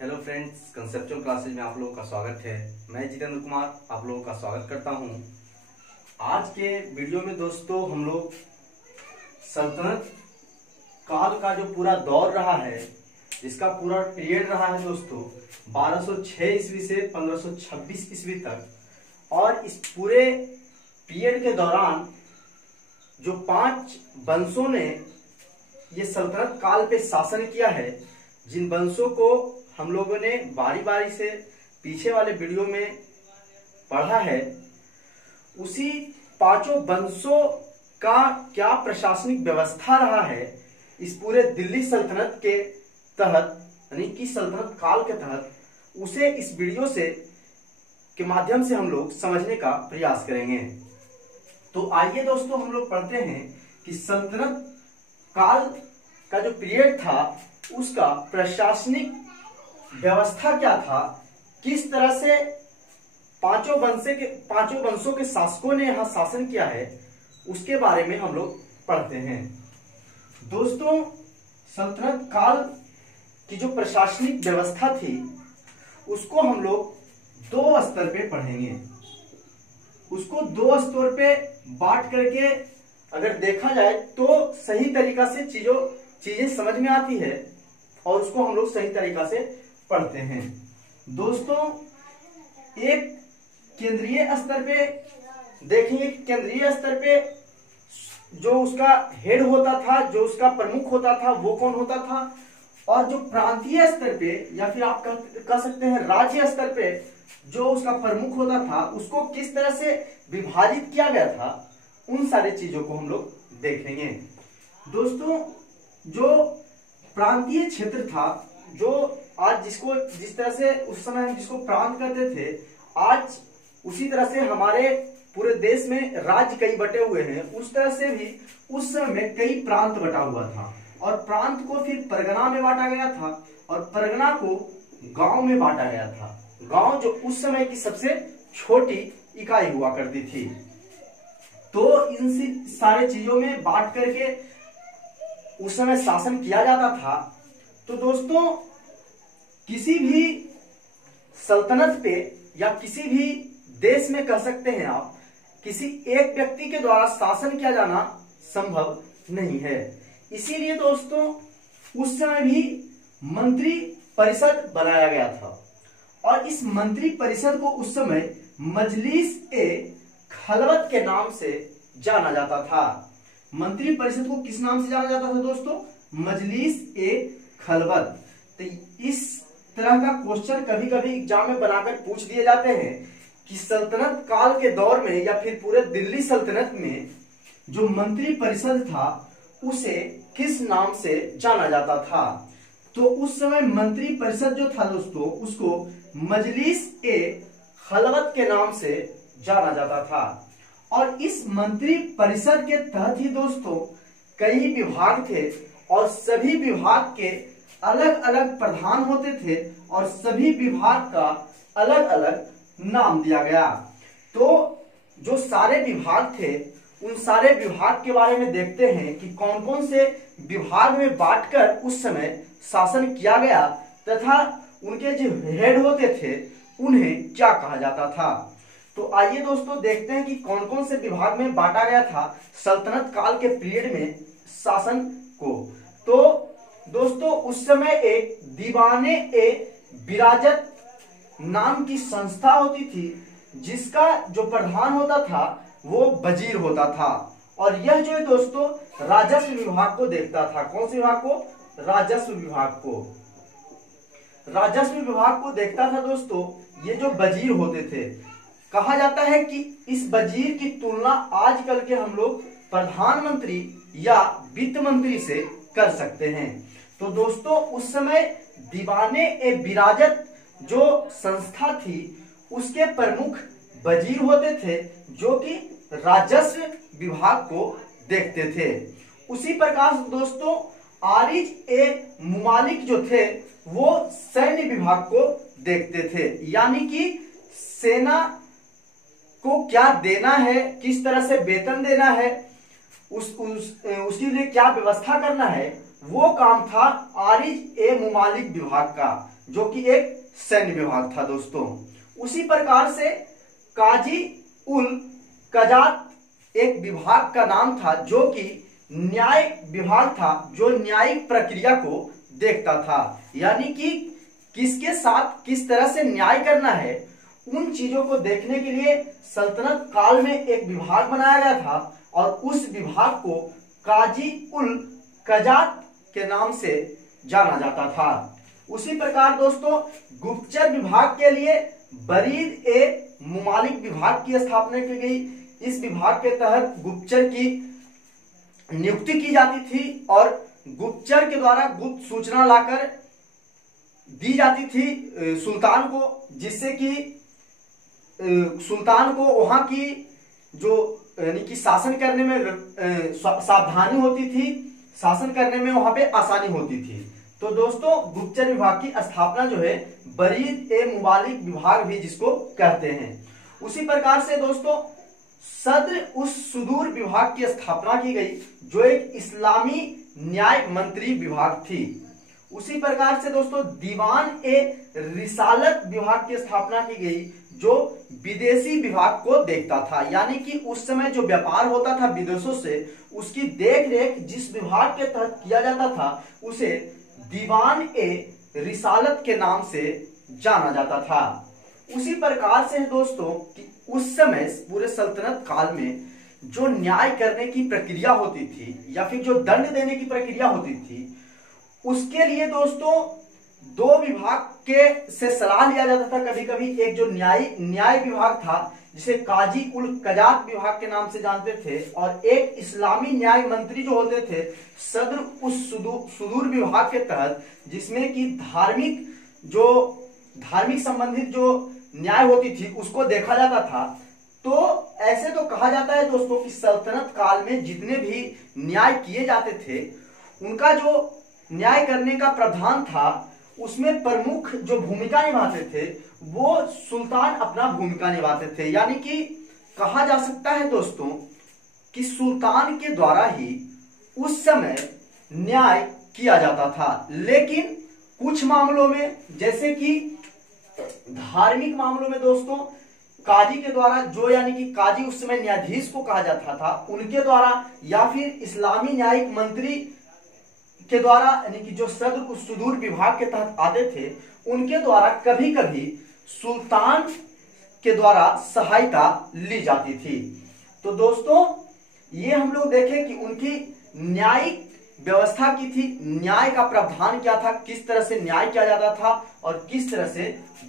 Hello friends, conceptual classes में आप लोगों का स्वागत है। मैं जितेंद्र कुमार आप लोगों का स्वागत करता हूं। आज के वीडियो में दोस्तों हम लोग सल्तनत काल का जो पूरा दौर रहा है, जिसका पूरा पीरियड रहा है दोस्तों 1206 ईस्वी से 1526 ईस्वी तक, और इस पूरे पीरियड के दौरान जो 5 वंशों ने ये सल्तनत काल पे शासन किया है, जिन वंशों को हम लोगों ने बारी बारी से पीछे वाले वीडियो में पढ़ा है, उसी 5 वंशों का क्या प्रशासनिक व्यवस्था रहा है इस पूरे दिल्ली सल्तनत के तहत, यानी कि सल्तनत काल के तहत, उसे इस वीडियो से के माध्यम से हम लोग समझने का प्रयास करेंगे। तो आइए दोस्तों हम लोग पढ़ते हैं कि सल्तनत काल का जो पीरियड था उसका प्रशासनिक व्यवस्था क्या था, किस तरह से 5 वंशों के शासकों ने यहां शासन किया है, उसके बारे में हम लोग पढ़ते हैं। दोस्तों, सल्तनत काल की जो प्रशासनिक व्यवस्था थी उसको हम लोग 2 स्तर पे पढ़ेंगे। उसको 2 स्तर पे बांट करके अगर देखा जाए तो सही तरीका से चीजें समझ में आती है और उसको हम लोग सही तरीका से पढ़ते हैं। दोस्तों, एक केंद्रीय स्तर पे देखेंगे। केंद्रीय स्तर पे जो उसका हेड होता था, जो उसका प्रमुख होता था, वो कौन होता था, और जो प्रांतीय स्तर पे या फिर आप कह सकते हैं राज्य स्तर पे जो उसका प्रमुख होता था, उसको किस तरह से विभाजित किया गया था, उन सारी चीजों को हम लोग देखेंगे। दोस्तों, जो प्रांतीय क्षेत्र था, जो आज जिस तरह से उस समय हम जिसको प्रांत कहते थे, आज उसी तरह से हमारे पूरे देश में राज्य कई बटे हुए हैं, उस तरह से भी उस समय में कई प्रांत बटा हुआ था, और प्रांत को फिर परगना में बांटा गया था, और परगना को गांव में बांटा गया था। गांव जो उस समय की सबसे छोटी इकाई हुआ करती थी। तो इन सारे चीजों में बांट करके उस समय शासन किया जाता था। तो दोस्तों, किसी भी सल्तनत पे या किसी भी देश में कह सकते हैं आप, किसी एक व्यक्ति के द्वारा शासन किया जाना संभव नहीं है। इसीलिए दोस्तों उस समय भी मंत्री परिषद बनाया गया था, और इस मंत्री परिषद को उस समय मजलिस-ए-खलवत के नाम से जाना जाता था। मंत्री परिषद को किस नाम से जाना जाता था दोस्तों? मजलिस-ए-खलवत। तो इस तरह का क्वेश्चन कभी कभी एग्जाम में बनाकर पूछ दिए जाते हैं कि सल्तनत काल के दौर में या फिर पूरे दिल्ली सल्तनत में जो मंत्री परिषद था उसे किस नाम से जाना जाता था। तो उस समय मंत्री परिषद जो था दोस्तों, उसको मजलिस-ए-खलवत के नाम से जाना जाता था। और इस मंत्री परिषद के तहत ही दोस्तों कई विभाग थे, और सभी विभाग के अलग अलग प्रधान होते थे, और सभी विभाग का अलग अलग नाम दिया गया। तो जो सारे विभाग थे, उन सारे विभाग के बारे में देखते हैं कि कौन कौन से विभाग में बांटकर उस समय शासन किया गया, तथा उनके जो हेड होते थे उन्हें क्या कहा जाता था। तो आइए दोस्तों देखते हैं कि कौन कौन से विभाग में बांटा गया था सल्तनत काल के पीरियड में शासन को। तो दोस्तों, उस समय एक दीवाने-ए-विराजत नाम की संस्था होती थी, जिसका जो प्रधान होता था वो वजीर होता था, और यह जो है दोस्तों राजस्व विभाग को देखता था। कौन से विभाग को? राजस्व विभाग को। राजस्व विभाग को देखता था दोस्तों ये जो वजीर होते थे। कहा जाता है कि इस वजीर की तुलना आजकल के हम लोग प्रधानमंत्री या वित्त मंत्री से कर सकते हैं। तो दोस्तों, उस समय दीवाने-ए-विराजत जो संस्था थी उसके प्रमुख वजीर होते थे, जो कि राजस्व विभाग को देखते थे। उसी प्रकार दोस्तों आरिज-ए-मुमालिक जो थे वो सैन्य विभाग को देखते थे, यानी कि सेना को क्या देना है, किस तरह से वेतन देना है, उसके लिए क्या व्यवस्था करना है, वो काम था आरिज-ए-मुमालिक विभाग का, जो कि एक सैन्य विभाग था दोस्तों। उसी प्रकार से काजी उल कजात एक विभाग का नाम था जो कि न्याय विभाग था, जो न्यायिक प्रक्रिया को देखता था, यानी कि किसके साथ किस तरह से न्याय करना है उन चीजों को देखने के लिए सल्तनत काल में एक विभाग बनाया गया था और उस विभाग को काजी उल कजात के नाम से जाना जाता था। उसी प्रकार दोस्तों गुप्तचर विभाग के लिए बरीद ए मुमालिक विभाग की स्थापना की गई। इस विभाग के तहत गुप्तचर की नियुक्ति की जाती थी और गुप्तचर के द्वारा गुप्त सूचना लाकर दी जाती थी सुल्तान को, जिससे कि सुल्तान को वहां की जो यानी कि शासन करने में सावधानी होती थी, शासन करने में वहां पे आसानी होती थी। तो दोस्तों गुप्तचर विभाग की स्थापना जो है बरीद ए मुबालिक विभाग भी जिसको कहते हैं। उसी प्रकार से दोस्तों सद्र उस सुदूर विभाग की स्थापना की गई जो एक इस्लामी न्याय मंत्री विभाग थी। उसी प्रकार से दोस्तों दीवान ए रिसालत विभाग की स्थापना की गई जो विदेशी विभाग को देखता था, यानी कि उस समय जो व्यापार होता था विदेशों से उसकी देखरेख जिस विभाग के तहत किया जाता था उसे दीवान ए रिसालत के नाम से जाना जाता था। उसी प्रकार से दोस्तों कि उस समय पूरे सल्तनत काल में जो न्याय करने की प्रक्रिया होती थी या फिर जो दंड देने की प्रक्रिया होती थी उसके लिए दोस्तों दो विभाग के से सलाह लिया जाता था। कभी कभी एक जो न्याय विभाग था जिसे काजी उल कजात विभाग के नाम से जानते थे और एक इस्लामी न्याय मंत्री जो होते थे सद्र उस सुदूर विभाग के तहत, जिसमें कि धार्मिक संबंधित जो न्याय होती थी उसको देखा जाता था। तो ऐसे तो कहा जाता है दोस्तों कि सल्तनत काल में जितने भी न्याय किए जाते थे उनका जो न्याय करने का प्रावधान था उसमें प्रमुख जो भूमिका निभाते थे वो सुल्तान अपना भूमिका निभाते थे, यानी कि कहा जा सकता है दोस्तों कि सुल्तान के द्वारा ही उस समय न्याय किया जाता था। लेकिन कुछ मामलों में जैसे कि धार्मिक मामलों में दोस्तों काजी के द्वारा, जो यानी कि काजी उस समय न्यायाधीश को कहा जाता था, उनके द्वारा या फिर इस्लामी न्यायिक मंत्री के द्वारा यानी कि जो सद्र उस सुदूर विभाग के तहत आते थे उनके द्वारा कभी कभी सुल्तान के द्वारा सहायता ली जाती थी। तो दोस्तों ये हम लोग देखें कि उनकी न्यायिक व्यवस्था की थी, न्याय का प्रावधान क्या था, किस तरह से न्याय किया जाता था और किस तरह से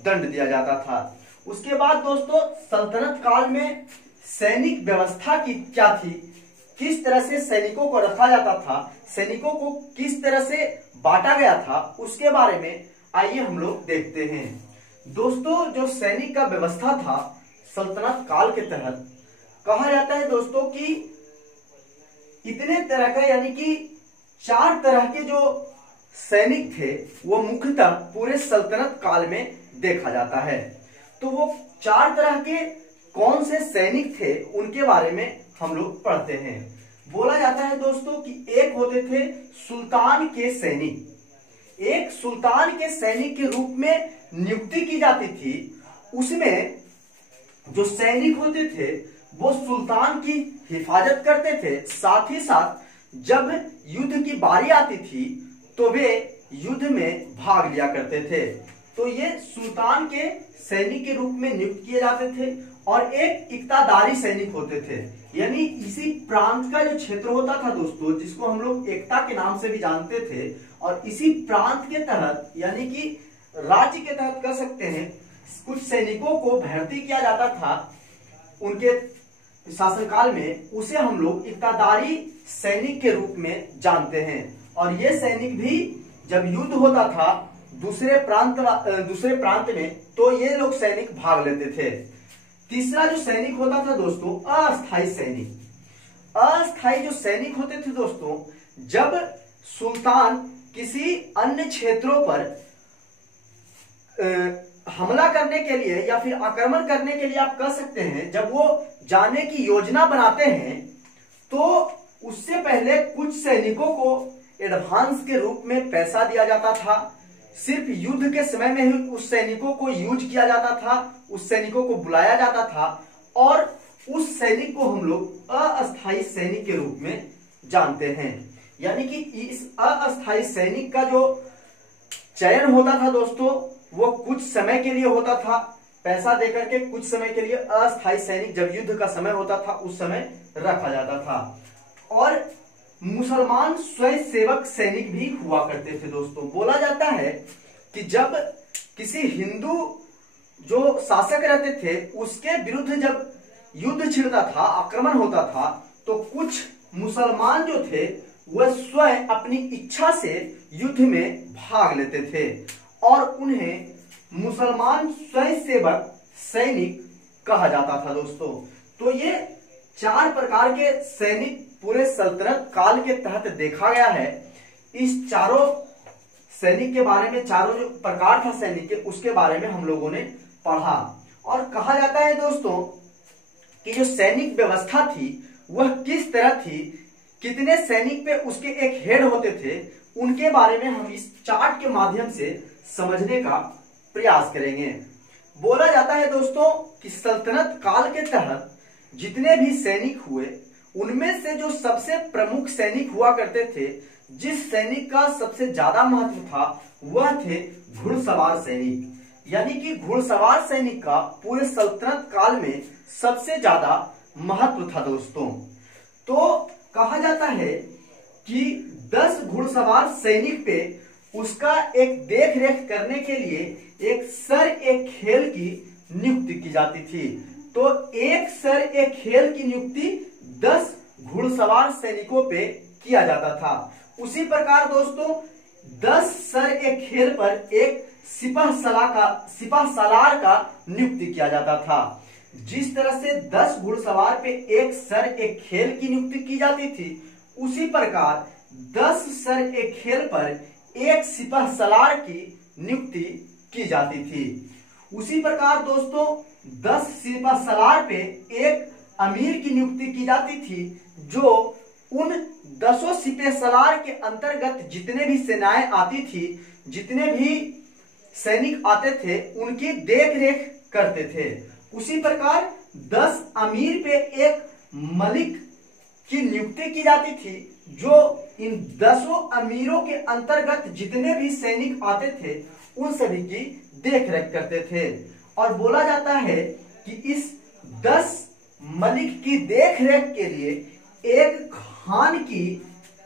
दंड दिया जाता था। उसके बाद दोस्तों सल्तनत काल में सैनिक व्यवस्था की क्या थी, किस तरह से सैनिकों को रखा जाता था, सैनिकों को किस तरह से बांटा गया था, उसके बारे में आइए हम लोग देखते हैं। दोस्तों जो सैनिक का व्यवस्था था सल्तनत काल के तहत कहा जाता है दोस्तों कि इतने तरह का यानी कि 4 तरह के जो सैनिक थे वो मुख्यतः पूरे सल्तनत काल में देखा जाता है। तो वो 4 तरह के कौन से सैनिक थे उनके बारे में हम लोग पढ़ते हैं। बोला जाता है दोस्तों कि एक होते थे सुल्तान के सैनिक, एक सुल्तान के सैनिक के रूप में नियुक्ति की जाती थी। उसमें जो सैनिक होते थे वो सुल्तान की हिफाजत करते थे, साथ ही साथ जब युद्ध की बारी आती थी तो वे युद्ध में भाग लिया करते थे। तो ये सुल्तान के सैनिक के रूप में नियुक्त किए जाते थे। और एक इक्तादारी सैनिक होते थे, यानी इसी प्रांत का जो क्षेत्र होता था दोस्तों जिसको हम लोग एकता के नाम से भी जानते थे, और इसी प्रांत के तहत यानी कि राज्य के तहत कह सकते हैं कुछ सैनिकों को भर्ती किया जाता था उनके शासनकाल में, उसे हम लोग इक्तादारी सैनिक के रूप में जानते हैं। और ये सैनिक भी जब युद्ध होता था दूसरे प्रांत में तो ये लोग सैनिक भाग लेते थे। तीसरा जो सैनिक होता था दोस्तों अस्थायी सैनिक। अस्थायी जो सैनिक होते थे दोस्तों, जब सुल्तान किसी अन्य क्षेत्रों पर हमला करने के लिए या फिर आक्रमण करने के लिए आप कह सकते हैं, जब वो जाने की योजना बनाते हैं तो उससे पहले कुछ सैनिकों को एडवांस के रूप में पैसा दिया जाता था सिर्फ युद्ध के समय में ही उस सैनिकों को यूज किया जाता था, उस सैनिकों को बुलाया जाता था और उस सैनिक को हम लोग अस्थायी सैनिक के रूप में जानते हैं। यानी कि इस अस्थायी सैनिक का जो चयन होता था दोस्तों, वो कुछ समय के लिए होता था, पैसा देकर के कुछ समय के लिए अस्थायी सैनिक जब युद्ध का समय होता था उस समय रखा जाता था। और मुसलमान स्वयंसेवक सैनिक भी हुआ करते थे दोस्तों। बोला जाता है कि जब किसी हिंदू जो शासक रहते थे उसके विरुद्ध जब युद्ध छिड़ता था, आक्रमण होता था, तो कुछ मुसलमान जो थे वह स्वयं अपनी इच्छा से युद्ध में भाग लेते थे और उन्हें मुसलमान स्वयंसेवक सैनिक कहा जाता था दोस्तों। तो ये 4 प्रकार के सैनिक पूरे सल्तनत काल के तहत देखा गया है। इस चारों सैनिक के बारे में, चारों जो प्रकार था सैनिक के, उसके बारे में हम लोगों ने पढ़ा। और कहा जाता है दोस्तों कि जो सैनिक व्यवस्था थी वह किस तरह थी, कितने सैनिक पे उसके एक हेड होते थे, उनके बारे में हम इस चार्ट के माध्यम से समझने का प्रयास करेंगे। बोला जाता है दोस्तों कि सल्तनत काल के तहत जितने भी सैनिक हुए उनमें से जो सबसे प्रमुख सैनिक हुआ करते थे, जिस सैनिक का सबसे ज्यादा महत्व था वह थे घुड़सवार सैनिक। यानी कि घुड़सवार सैनिक का पूरे सल्तनत काल में सबसे ज्यादा महत्व था दोस्तों। तो कहा जाता है कि 10 घुड़सवार सैनिक पे उसका एक देख रेख करने के लिए एक सर एक खेल की नियुक्ति की जाती थी। तो एक सर एक खेल की नियुक्ति 10 घुड़सवार सैनिकों पे किया जाता था। उसी प्रकार दोस्तों 10 सर एक खेल पर एक सिपाह सालार का नियुक्ति किया जाता था। जिस तरह से 10 घुड़सवार पे एक सर एक खेल की नियुक्ति की जाती थी, उसी प्रकार 10 सर एक खेल पर एक सिपाह सालार की नियुक्ति की जाती थी। उसी प्रकार दोस्तों 10 सिपाह सालार पे एक अमीर की नियुक्ति की जाती थी, जो उन 10 सिपाह सालार के अंतर्गत जितने भी सेनाएं आती थी, जितने भी सैनिक आते थे, उनकी देख रेख करते थे। उसी प्रकार 10 अमीर पे एक मलिक की नियुक्ति की जाती थी, जो इन 10 अमीरों के अंतर्गत जितने भी सैनिक आते थे उन सभी की देख रेख करते थे। और बोला जाता है कि इस 10 मलिक की देख रेख के लिए एक खान की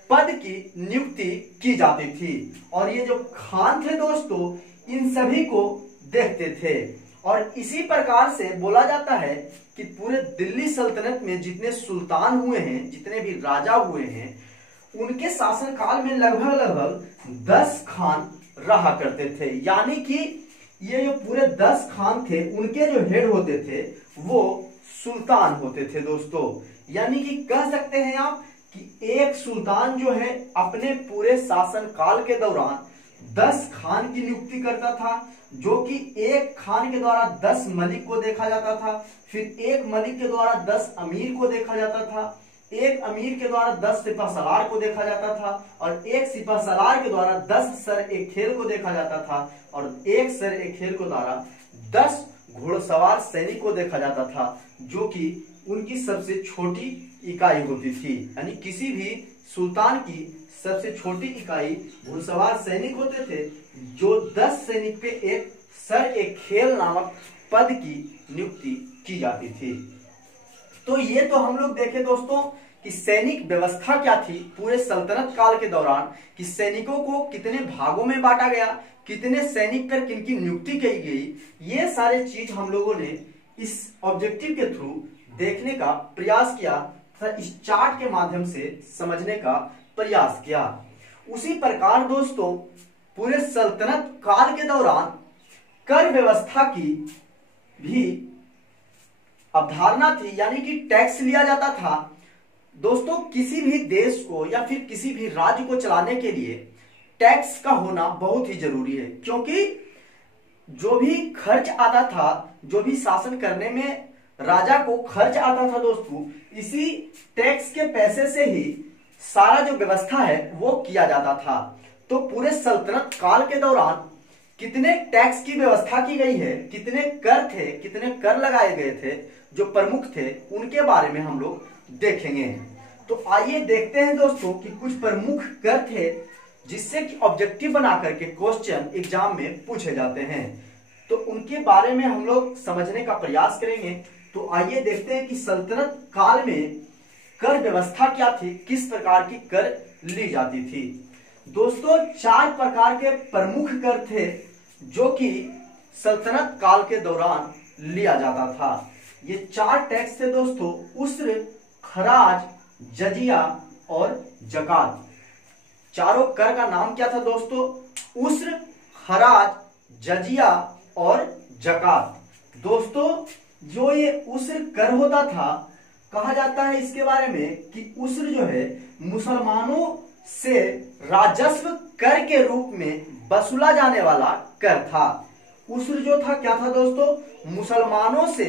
पद की नियुक्ति की जाती थी। और ये जो खान थे दोस्तों, इन सभी को देखते थे। और इसी प्रकार से बोला जाता है कि पूरे दिल्ली सल्तनत में जितने सुल्तान हुए हैं, जितने भी राजा हुए हैं, उनके शासनकाल में लगभग 10 खान रहा करते थे। यानी कि ये जो पूरे 10 खान थे, उनके जो हेड होते थे वो सुल्तान होते थे दोस्तों। यानी कि कह सकते हैं आप कि एक सुल्तान जो है अपने पूरे शासनकाल के दौरान 10 खान की नियुक्ति करता था, जो कि एक खान के द्वारा 10 मलिक को देखा जाता था, फिर एक मलिक के द्वारा 10 अमीर को देखा जाता था, एक अमीर के द्वारा 10 सिपाह सालार को देखा जाता था, और एक सिपाह सालार के द्वारा 10 सर एक खेल को देखा जाता था, और एक सर एक खेल को द्वारा 10 घुड़सवार सैनिक को देखा जाता था, जो कि उनकी सबसे छोटी इकाई होती थी। यानी किसी भी सुल्तान की सबसे छोटी इकाई घुड़सवार सैनिक होते थे, जो 10 सैनिक पे एक सर एक खेल नामक पद की नियुक्ति की जाती थी। तो ये तो हम लोग देखे दोस्तों कि सैनिक व्यवस्था क्या थी पूरे सल्तनत काल के दौरान, कि सैनिकों को कितने भागों में बांटा गया, कितने सैनिक पर किनकी नियुक्ति की गई। ये सारे चीज हम लोगों ने इस ऑब्जेक्टिव के थ्रू देखने का प्रयास किया तथा इस चार्ट के माध्यम से समझने का प्रयास किया। उसी प्रकार दोस्तों पूरे सल्तनत काल के दौरान कर व्यवस्था की भी अवधारणा थी, यानी कि टैक्स लिया जाता था। दोस्तों किसी भी देश को या फिर किसी भी राज्य को चलाने के लिए टैक्स का होना बहुत ही जरूरी है, क्योंकि जो भी खर्च आता था, जो भी शासन करने में राजा को खर्च आता था दोस्तों, इसी टैक्स के पैसे से ही सारा जो व्यवस्था है वो किया जाता था। तो पूरे सल्तनत काल के दौरान कितने टैक्स की व्यवस्था की गई है, कितने कर थे, कितने कर लगाए गए थे, जो प्रमुख थे उनके बारे में हम लोग देखेंगे। तो आइए देखते हैं दोस्तों कि कुछ प्रमुख कर थे जिससे कि ऑब्जेक्टिव बना करके क्वेश्चन एग्जाम में पूछे जाते हैं, तो उनके बारे में हम लोग समझने का प्रयास करेंगे। तो आइए देखते हैं कि सल्तनत काल में कर व्यवस्था क्या थी, किस प्रकार की कर ली जाती थी। दोस्तों 4 प्रकार के प्रमुख कर थे जो कि सल्तनत काल के दौरान लिया जाता था। ये 4 टैक्स थे दोस्तों, उस्र, खराज, जजिया और जकात। चारों कर का नाम क्या था दोस्तों? उस्र, खराज, जजिया और जकात। दोस्तों जो ये उस्र कर होता था, कहा जाता है इसके बारे में कि उस्र जो है मुसलमानों से राजस्व कर के रूप में वसूला जाने वाला कर था। उस्र जो था क्या था दोस्तों? मुसलमानों से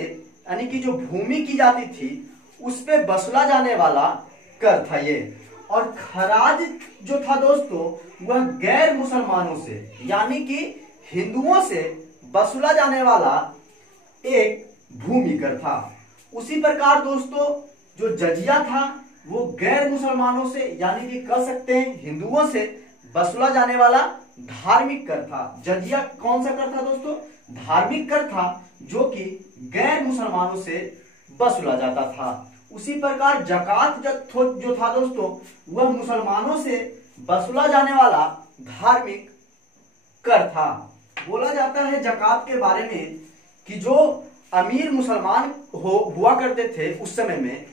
यानी कि जो भूमि की जाती थी उस पे वसूला जाने वाला कर था ये। और खराज जो था दोस्तों वह गैर मुसलमानों से यानी कि हिंदुओं से वसूला जाने वाला एक भूमि कर था। उसी प्रकार दोस्तों जो जजिया था वो गैर मुसलमानों से यानी कि कह सकते हैं हिंदुओं से वसूला जाने वाला धार्मिक कर था। जजिया कौन सा कर था दोस्तों? धार्मिक कर था जो कि गैर मुसलमानों से वसूला जाता था। उसी प्रकार जकात जो था दोस्तों वह मुसलमानों से वसूला जाने वाला धार्मिक कर था। बोला जाता है जकात के बारे में कि जो अमीर मुसलमान हुआ करते थे उस समय में,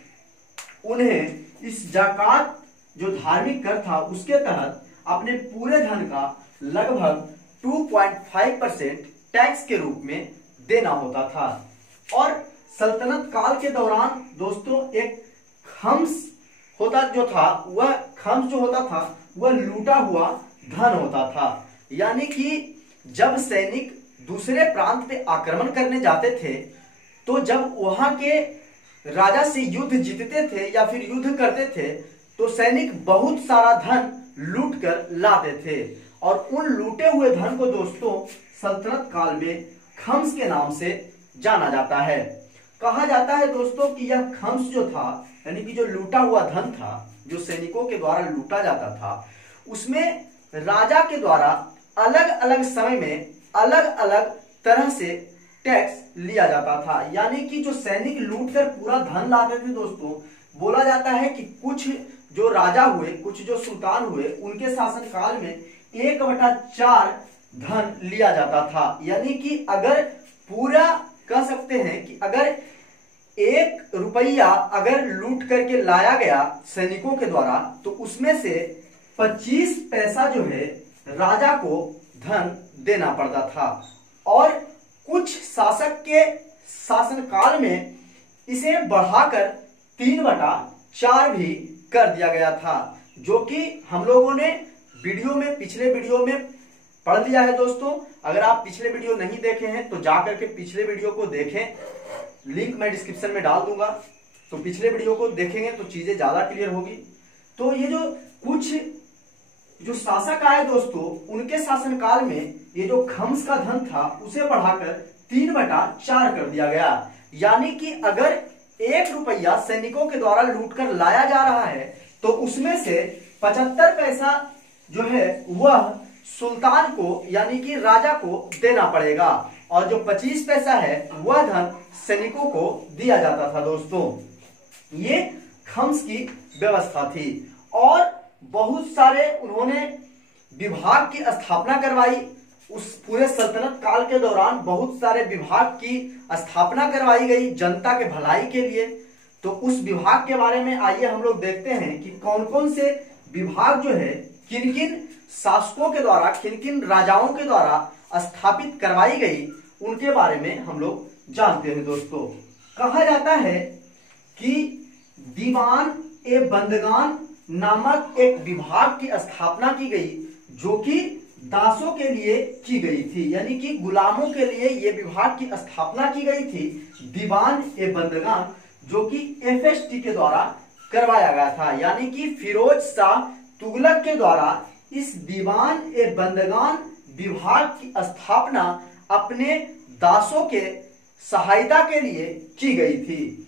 उन्हें इस जकात जो धार्मिक कर था उसके तहत अपने पूरे धन का लगभग 2.5% टैक्स के रूप में देना होता था। और सल्तनत काल के दौरान दोस्तों एक खम्स जो होता था वह लूटा हुआ धन होता था। यानी कि जब सैनिक दूसरे प्रांत पे आक्रमण करने जाते थे तो जब वहां के राजा से युद्ध जीतते थे या फिर युद्ध करते थे तो सैनिक बहुत सारा धन लूट कर लाते थे और उन लूटे हुए धन को दोस्तों सल्तनत काल में खम्स के नाम से जाना जाता है। कहा जाता है दोस्तों कि यह खम्स जो था यानी कि जो लूटा हुआ धन था जो सैनिकों के द्वारा लूटा जाता था उसमें राजा के द्वारा अलग अलग समय में अलग अलग तरह से टैक्स लिया जाता था। यानी कि जो सैनिक लूट कर पूरा धन लाते थे दोस्तों, बोला जाता है कि कुछ जो राजा हुए, कुछ जो सुल्तान हुए, उनके शासन काल में 1/4 धन लिया जाता था। यानी कि अगर पूरा कह सकते हैं कि अगर 1 रुपया अगर लूट करके लाया गया सैनिकों के द्वारा तो उसमें से 25 पैसा जो है राजा को धन देना पड़ता था। और कुछ शासक के शासनकाल में इसे बढ़ाकर 3/4 भी कर दिया गया था, जो कि हम लोगों ने पिछले वीडियो में पढ़ लिया है दोस्तों। अगर आप पिछले वीडियो नहीं देखे हैं तो जाकर के पिछले वीडियो को देखें, लिंक मैं डिस्क्रिप्शन में डाल दूंगा, तो पिछले वीडियो को देखेंगे तो चीजें ज्यादा क्लियर होगी। तो ये जो कुछ जो शासक आए दोस्तों उनके शासनकाल में ये जो खम्स का धन था उसे बढ़ाकर 3/4 कर दिया गया। यानी कि अगर 1 रुपया सैनिकों के द्वारा लूटकर लाया जा रहा है तो उसमें से 75 पैसा जो है वह सुल्तान को यानी कि राजा को देना पड़ेगा और जो 25 पैसा है वह धन सैनिकों को दिया जाता था दोस्तों। ये खम्स की व्यवस्था थी। और बहुत सारे उन्होंने विभाग की स्थापना करवाई। उस पूरे सल्तनत काल के दौरान बहुत सारे विभाग की स्थापना करवाई गई जनता के भलाई के लिए। तो उस विभाग के बारे में आइए हम लोग देखते हैं कि कौन कौन से विभाग जो है किन किन शासकों के द्वारा, किन किन राजाओं के द्वारा स्थापित करवाई गई, उनके बारे में हम लोग जानते हैं दोस्तों। कहा जाता है कि दीवान ए बंदगान नामक एक विभाग की स्थापना की गई जो कि दासों के लिए की गई थी। यानी कि गुलामों के लिए यह विभाग की स्थापना की गई थी, दीवान ए बंदगान, जो कि FST के द्वारा करवाया गया था। यानी कि फिरोज शाह तुगलक के द्वारा इस दीवान ए बंदगान विभाग की स्थापना अपने दासों के सहायता के लिए की गई थी।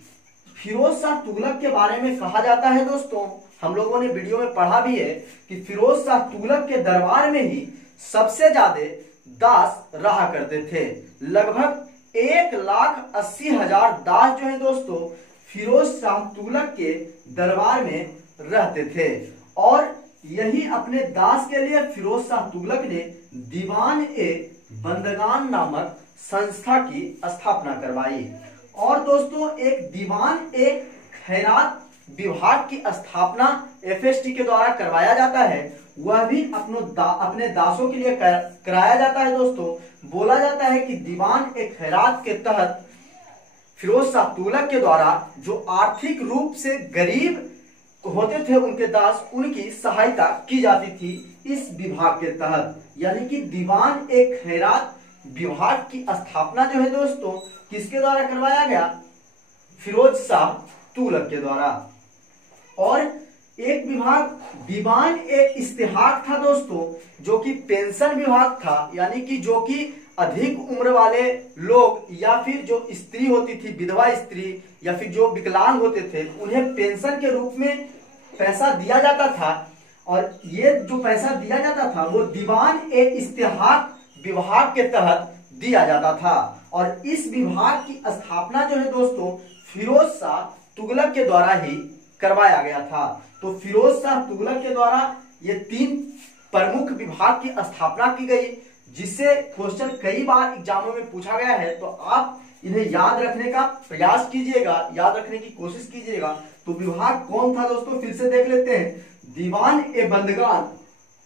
फिरोज शाह तुगलक के बारे में कहा जाता है दोस्तों, हम लोगों ने वीडियो में पढ़ा भी है कि फिरोज शाह तुगलक के दरबार में ही सबसे ज्यादा दास रहा करते थे। लगभग 1,80,000 दास जो है दोस्तों फिरोज शाह तुगलक के दरबार में रहते थे और यही अपने दास के लिए फिरोज शाह तुगलक ने दीवान ए बंदगान नामक संस्था की स्थापना करवाई। और दोस्तों एक दीवान ए खैरात विभाग की स्थापना एफएसटी के द्वारा करवाया जाता है, वह भी अपने दासों के लिए कराया जाता है। दोस्तों बोला जाता है कि दीवान ए खैरात के तहत फिरोज शाह तुगलक के द्वारा जो आर्थिक रूप से गरीब होते थे उनके दास, उनकी सहायता की जाती थी इस विभाग के तहत। यानी कि दीवान ए खैरात विभाग की स्थापना जो है दोस्तों किसके द्वारा करवाया गया? फिरोज शाह तुगलक के द्वारा। और एक विभाग दीवान ए इस्तेहाक था दोस्तों, जो कि पेंशन विभाग था, यानी कि जो कि अधिक उम्र वाले लोग या फिर जो स्त्री होती थी, विधवा स्त्री या फिर जो विकलांग होते थे, उन्हें पेंशन के रूप में पैसा दिया जाता था। और ये जो पैसा दिया जाता था वो दीवान ए इस्तेहाक विभाग के तहत दिया जाता था। और इस विभाग की स्थापना जो है दोस्तों फिरोज शाह तुगलक के द्वारा ही करवाया गया था। तो फिरोज शाह तुगलक के द्वारा ये 3 प्रमुख विभाग की स्थापना की गई, जिससे क्वेश्चन कई बार एग्जामों में पूछा गया है। तो आप इन्हें याद रखने का प्रयास कीजिएगा, याद रखने की कोशिश कीजिएगा। तो विभाग कौन था दोस्तों, फिर से देख लेते हैं। दीवान ए बंदगान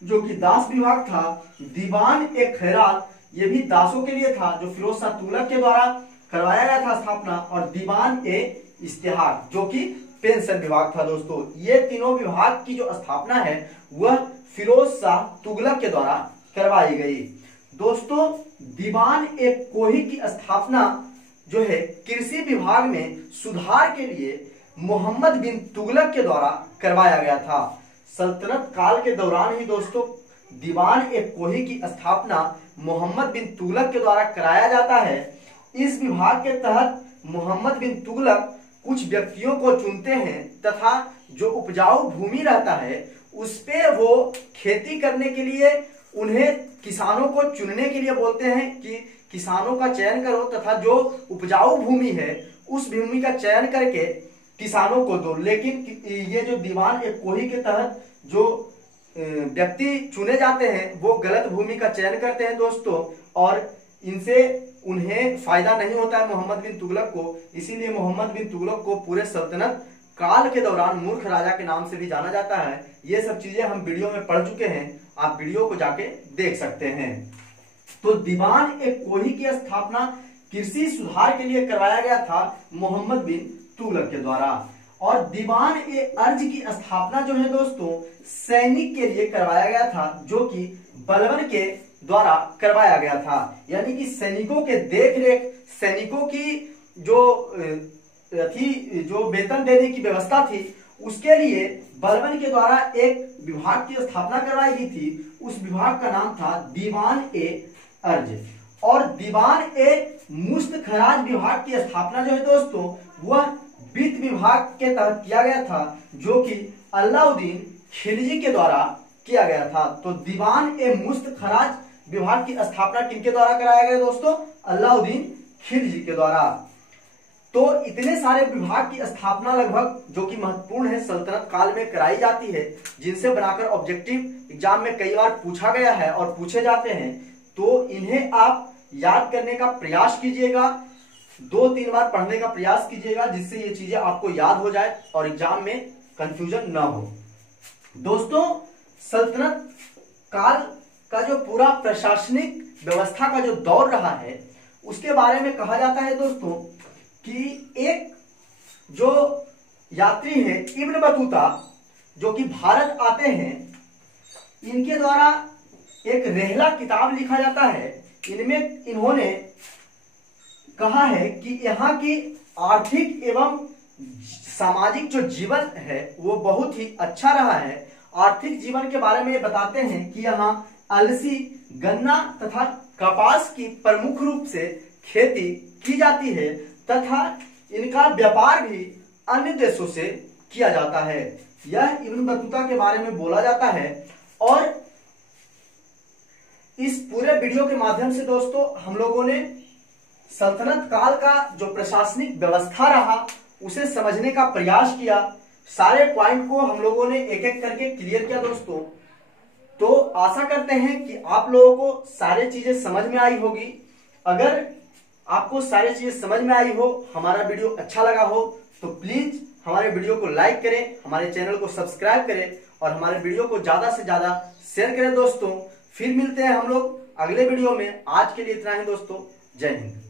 जो कि दास विभाग था, दीवान ए खैरात ये भी दासों के लिए था जो फिरोज शाह तुगलक के द्वारा करवाया गया था स्थापना, और दीवान ए इस्तेहाक जो कि पेंशन विभाग था। दोस्तों ये तीनों विभाग की जो स्थापना है वह फिरोज शाह तुगलक के द्वारा करवाई गई। दोस्तों दीवान ए कोही की स्थापना जो है कृषि विभाग में सुधार के लिए मोहम्मद बिन तुगलक के द्वारा करवाया गया था। सल्तनत काल के दौरान ही दोस्तों दीवान ए कोही की स्थापना मोहम्मद बिन तुगलक के द्वारा कराया जाता है। इस विभाग के तहत मोहम्मद बिन तुगलक कुछ व्यक्तियों को चुनते हैं तथा जो उपजाऊ भूमि रहता है उस पे वो खेती करने के लिए उन्हें किसानों को चुनने के लिए बोलते हैं कि किसानों का चयन करो तथा जो उपजाऊ भूमि है उस भूमि का चयन करके किसानों को दो। लेकिन ये जो दीवान ए कोही के तहत जो व्यक्ति चुने जाते हैं वो गलत भूमि का चयन करते हैं दोस्तों, और इनसे उन्हें फायदा नहीं होता है मोहम्मद बिन तुगलक को। इसीलिए मोहम्मद बिन तुगलक को पूरे सल्तनत काल के दौरान मूर्ख राजा के नाम से भी जाना जाता है। ये सब चीजें हम वीडियो में पढ़ चुके हैं, आप वीडियो को जाके देख सकते हैं। तो दीवान ए कोही की स्थापना कृषि सुधार के लिए करवाया गया था मोहम्मद बिन तुगलक के द्वारा। और दीवान ए अर्ज की स्थापना जो है दोस्तों सैनिक के लिए करवाया गया था, जो कि बलबन के द्वारा करवाया गया था। यानी कि सैनिकों के देख रेख, सैनिकों की जो वेतन देने की व्यवस्था थी उसके लिए बलबन के द्वारा एक विभाग की स्थापना करवाई गई थी। उस विभाग का नाम था दीवान ए अर्ज। और दीवान ए मुश्त खराज विभाग की स्थापना जो है दोस्तों वह वित्त विभाग के तहत किया गया था, जो कि अलाउद्दीन खिलजी के द्वारा किया गया था। तो दीवान ए मुश्त खराज विभाग की स्थापना किनके द्वारा कराया गया दोस्तों? अलाउद्दीन खिलजी के द्वारा। तो इतने सारे विभाग की स्थापना लगभग जो कि महत्वपूर्ण है सल्तनत काल में कराई जाती है, जिनसे बनाकर ऑब्जेक्टिव एग्जाम में कई बार पूछा गया है और पूछे जाते हैं। तो इन्हें आप याद करने का प्रयास कीजिएगा, 2-3 बार पढ़ने का प्रयास कीजिएगा, जिससे ये चीजें आपको याद हो जाए और एग्जाम में कंफ्यूजन ना हो। दोस्तों सल्तनत काल का जो पूरा प्रशासनिक व्यवस्था का जो दौर रहा है उसके बारे में कहा जाता है दोस्तों कि एक जो यात्री है इब्न बतूता जो कि भारत आते हैं, इनके द्वारा एक रेहला किताब लिखा जाता है। इनमें इन्होंने कहा है कि यहाँ की आर्थिक एवं सामाजिक जो जीवन है वो बहुत ही अच्छा रहा है। आर्थिक जीवन के बारे में बताते हैं कि यहाँ अलसी, गन्ना तथा कपास की प्रमुख रूप से खेती की जाती है तथा इनका व्यापार भी अन्य देशों से किया जाता है। यह इब्न बतूता के बारे में बोला जाता है। और इस पूरे वीडियो के माध्यम से दोस्तों हम लोगों ने सल्तनत काल का जो प्रशासनिक व्यवस्था रहा उसे समझने का प्रयास किया। सारे पॉइंट को हम लोगों ने एक एक करके क्लियर किया दोस्तों। तो आशा करते हैं कि आप लोगों को सारी चीजें समझ में आई होगी। अगर आपको सारी चीजें समझ में आई हो, हमारा वीडियो अच्छा लगा हो, तो प्लीज हमारे वीडियो को लाइक करें, हमारे चैनल को सब्सक्राइब करें और हमारे वीडियो को ज्यादा से ज्यादा शेयर करें दोस्तों। फिर मिलते हैं हम लोग अगले वीडियो में। आज के लिए इतना ही दोस्तों। जय हिंद।